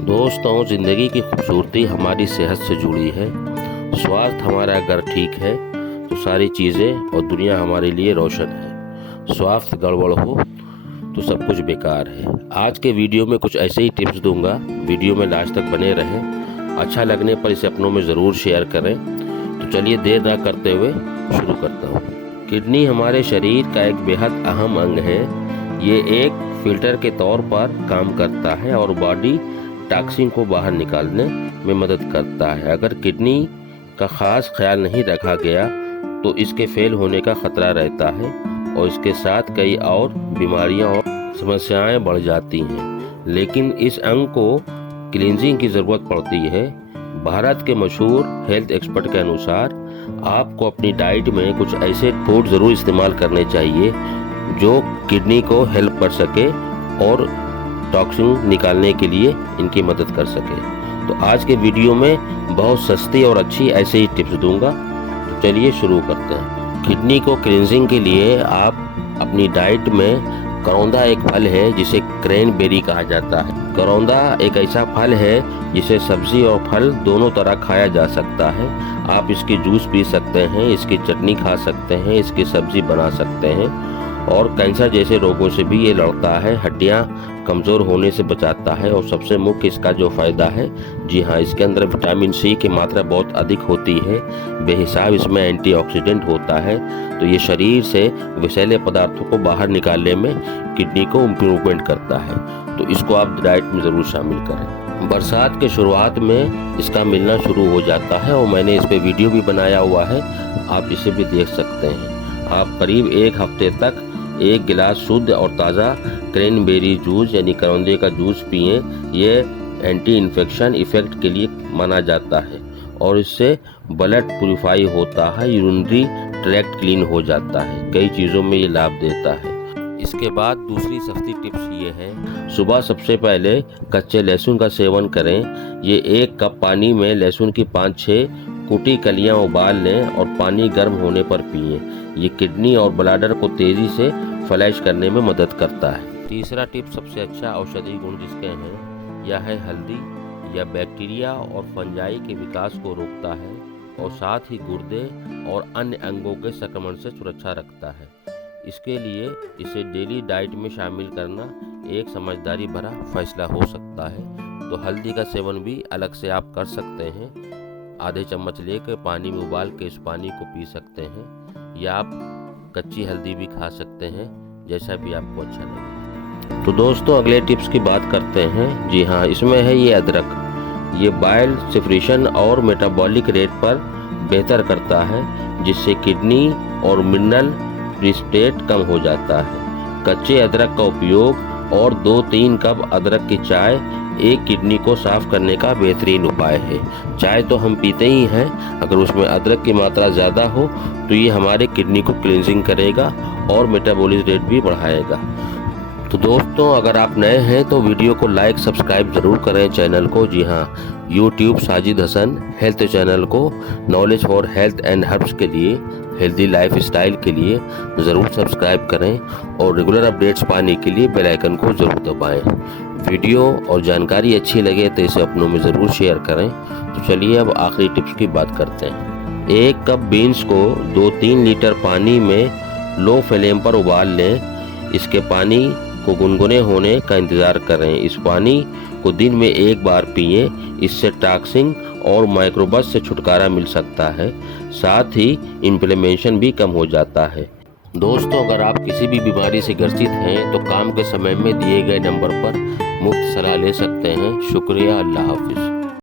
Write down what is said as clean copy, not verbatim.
दोस्तों, ज़िंदगी की खूबसूरती हमारी सेहत से जुड़ी है। स्वास्थ्य हमारा अगर ठीक है तो सारी चीज़ें और दुनिया हमारे लिए रोशन है। स्वास्थ्य गड़बड़ हो तो सब कुछ बेकार है। आज के वीडियो में कुछ ऐसे ही टिप्स दूंगा। वीडियो में लास्ट तक बने रहें। अच्छा लगने पर इसे अपनों में ज़रूर शेयर करें। तो चलिए देर ना करते हुए शुरू करता हूँ। किडनी हमारे शरीर का एक बेहद अहम अंग है। ये एक फिल्टर के तौर पर काम करता है और बॉडी टॉक्सिन को बाहर निकालने में मदद करता है। अगर किडनी का खास ख्याल नहीं रखा गया तो इसके फेल होने का खतरा रहता है और इसके साथ कई और बीमारियां और समस्याएं बढ़ जाती हैं। लेकिन इस अंग को क्लींजिंग की ज़रूरत पड़ती है। भारत के मशहूर हेल्थ एक्सपर्ट के अनुसार आपको अपनी डाइट में कुछ ऐसे फूड ज़रूर इस्तेमाल करने चाहिए जो किडनी को हेल्प कर सके और टॉक्सिन निकालने के लिए इनकी मदद कर सके। तो आज के वीडियो में बहुत सस्ती और अच्छी ऐसे ही टिप्स दूंगा। तो चलिए शुरू करते हैं। किडनी को क्लींजिंग के लिए आप अपनी डाइट में करौंदा एक फल है जिसे क्रैनबेरी कहा जाता है। करौंदा एक ऐसा फल है जिसे सब्जी और फल दोनों तरह खाया जा सकता है। आप इसकी जूस पी सकते हैं, इसकी चटनी खा सकते हैं, इसकी सब्जी बना सकते हैं और कैंसर जैसे रोगों से भी ये लड़ता है। हड्डियां कमज़ोर होने से बचाता है और सबसे मुख्य इसका जो फ़ायदा है, जी हाँ, इसके अंदर विटामिन सी की मात्रा बहुत अधिक होती है। बेहिसाब इसमें एंटीऑक्सीडेंट होता है। तो ये शरीर से विषैले पदार्थों को बाहर निकालने में किडनी को इम्प्रूवमेंट करता है। तो इसको आप डाइट में ज़रूर शामिल करें। बरसात के शुरुआत में इसका मिलना शुरू हो जाता है और मैंने इस पर वीडियो भी बनाया हुआ है, आप इसे भी देख सकते हैं। आप करीब एक हफ्ते तक एक गिलास शुद्ध और ताज़ा क्रैनबेरी जूस यानी करौंदे का जूस पिए। ये एंटी इन्फेक्शन इफेक्ट के लिए माना जाता है और इससे ब्लड प्यूरिफाई होता है, यूरिनरी ट्रैक्ट क्लीन हो जाता है। कई चीज़ों में ये लाभ देता है। इसके बाद दूसरी सस्ती टिप्स ये है, सुबह सबसे पहले कच्चे लहसुन का सेवन करें। ये 1 कप पानी में लहसुन की 5-6 कूटी कलियां उबाल लें और पानी गर्म होने पर पिएं। ये किडनी और ब्लैडर को तेज़ी से फ्लैश करने में मदद करता है। तीसरा टिप सबसे अच्छा औषधि गुण जिसके हैं, यह है हल्दी। यह बैक्टीरिया और फंजाई के विकास को रोकता है और साथ ही गुर्दे और अन्य अंगों के संक्रमण से सुरक्षा रखता है। इसके लिए इसे डेली डाइट में शामिल करना एक समझदारी भरा फैसला हो सकता है। तो हल्दी का सेवन भी अलग से आप कर सकते हैं। आधे चम्मच लेकर पानी में उबाल के इस पानी को पी सकते हैं या आप कच्ची हल्दी भी खा सकते हैं, जैसा भी आपको अच्छा लगे। तो दोस्तों, अगले टिप्स की बात करते हैं। जी हाँ, इसमें है ये अदरक। ये बाइल सिक्रीशन और मेटाबॉलिक रेट पर बेहतर करता है, जिससे किडनी और मिनरल प्रेसिपिटेट कम हो जाता है। कच्चे अदरक का उपयोग और 2-3 कप अदरक की चाय एक किडनी को साफ करने का बेहतरीन उपाय है। चाय तो हम पीते ही हैं, अगर उसमें अदरक की मात्रा ज़्यादा हो तो ये हमारे किडनी को क्लींजिंग करेगा और मेटाबॉलिक रेट भी बढ़ाएगा। तो दोस्तों, अगर आप नए हैं तो वीडियो को लाइक सब्सक्राइब ज़रूर करें चैनल को। जी हाँ, YouTube Sajid Hasan health channel को knowledge for health and herbs के लिए, हेल्दी लाइफ स्टाइल के लिए ज़रूर सब्सक्राइब करें और रेगुलर अपडेट्स पाने के लिए बेल आइकन को ज़रूर दबाएं। वीडियो और जानकारी अच्छी लगे तो इसे अपनों में ज़रूर शेयर करें। तो चलिए अब आखिरी टिप्स की बात करते हैं। 1 कप बीन्स को 2-3 लीटर पानी में लो फ्लेम पर उबाल लें। इसके पानी को गुनगुने होने का इंतज़ार करें। इस पानी को दिन में 1 बार पिएं। इससे टॉक्सिन और माइक्रोबस से छुटकारा मिल सकता है। साथ ही इन्फ्लेमेशन भी कम हो जाता है। दोस्तों, अगर आप किसी भी बीमारी से ग्रसित हैं तो काम के समय में दिए गए नंबर पर मुफ्त सलाह ले सकते हैं। शुक्रिया। अल्लाह हाफिज़।